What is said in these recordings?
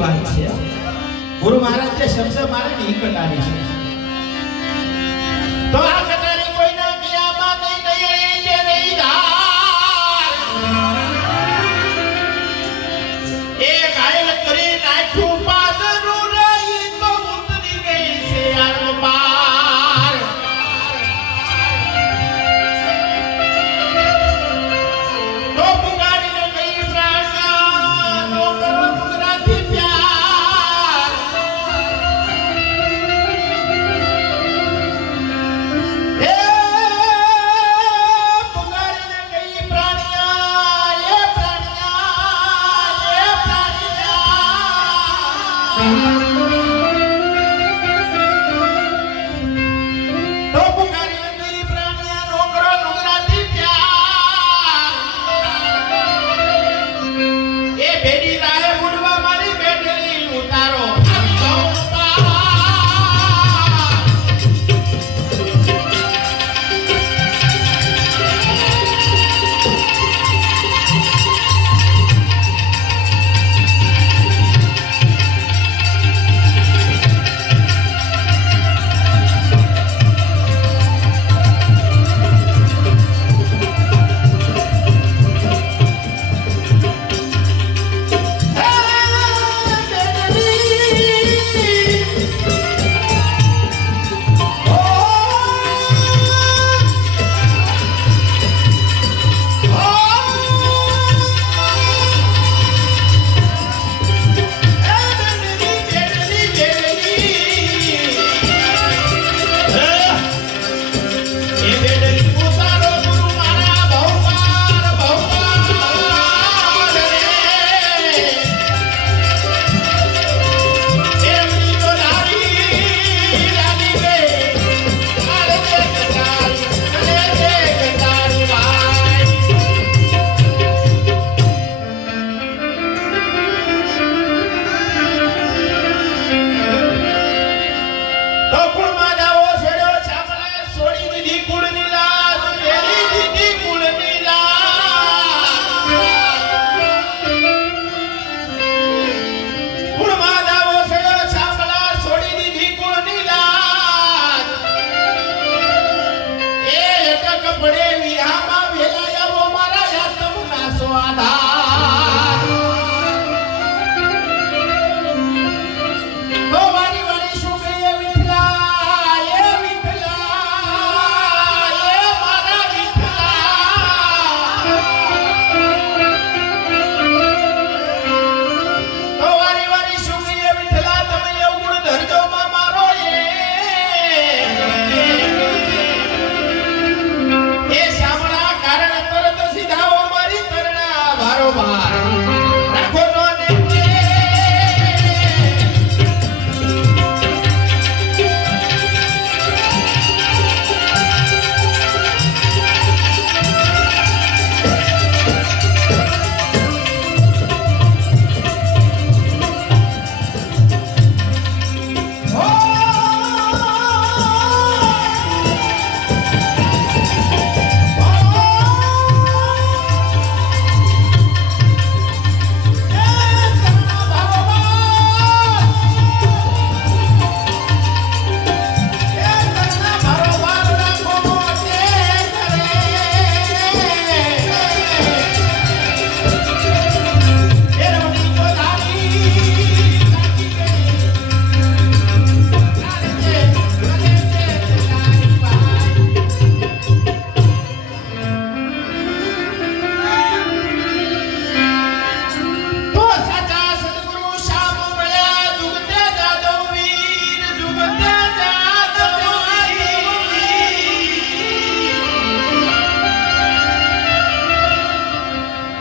વાત છે. ગુરુ મહારાજ જે શબ્દ મારે નહીં કટાવી છે.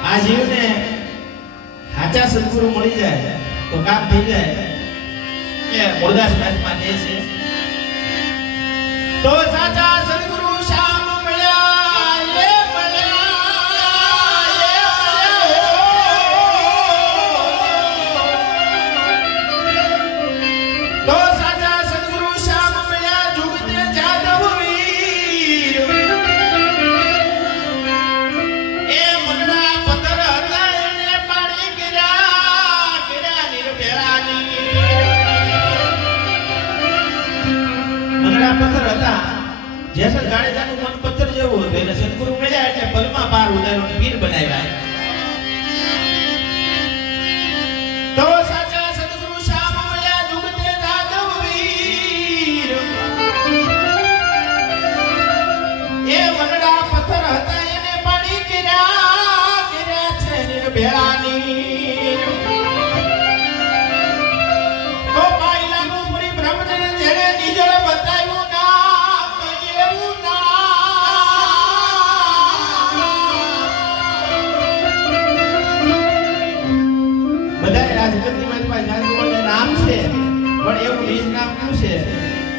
આ જીવને સાચા સદગુરુ મળી જાય તો કામ થઈ જાય. કે મુરદાસ મહાત્મા કહે છે, તો સાચા સદગુરુ શા પાર ઉતાર્યો વીર બનાવ્યા. જગતની મારી નામ છે, પણ એવું નિજ નામ શું છે?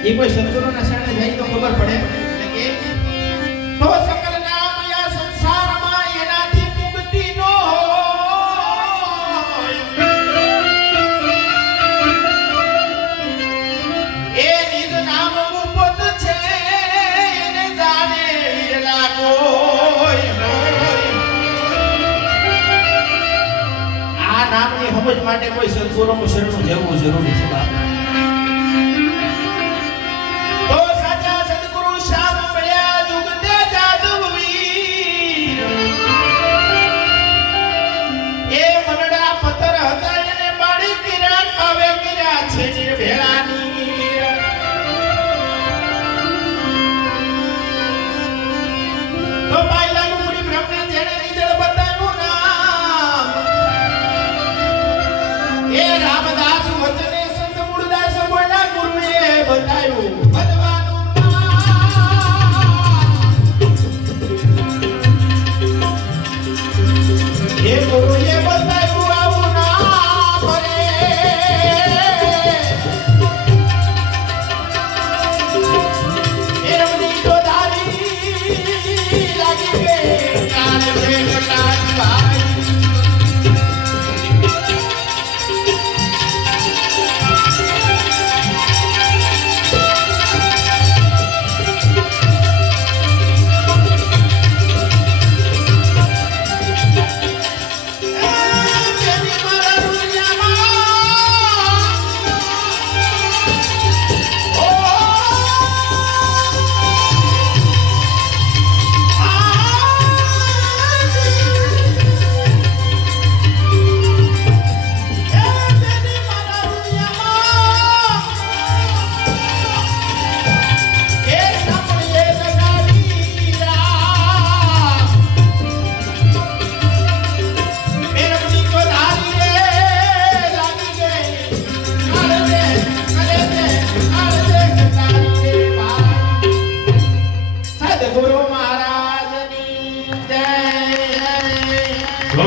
એ કોઈ સદગુરુના શરણે જાય તો ખબર પડે. કે સમજ માટે કોઈ સદગુરુનું શરણું જવું જરૂરી છે બાપા.